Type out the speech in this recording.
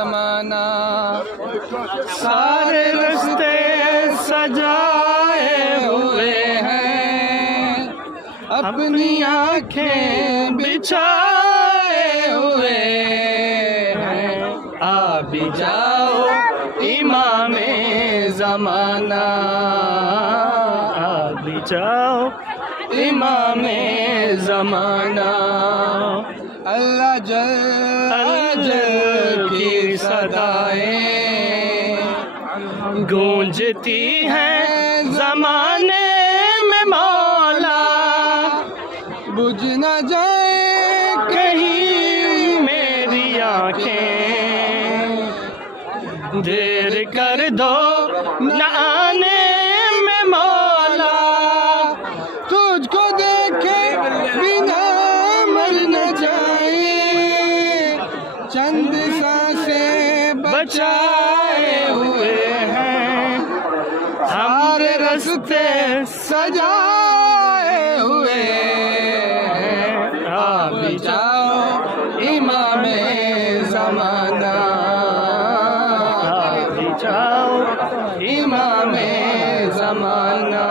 जमाना सारे रास्ते सजाए हुए हैं, अपनी आंखें बिछाए हुए हैं। आ भी जाओ इमामे ज़माना, आ भी जाओ इमामे ज़माना। अल्लाह जल की सदाएं गूंजती हैं ज़माने में मौला, बुझ न जाए कहीं मेरी आँखें, देर कर दो न आने में मौला, तुझको देखे बिना मर न जाए, चंद सांसें बचाए हुए हैं, हमारे रास्ते सजाए हुए हैं। आ भी जाओ इमामे ज़माना, आ भी जाओ इमामे ज़माना।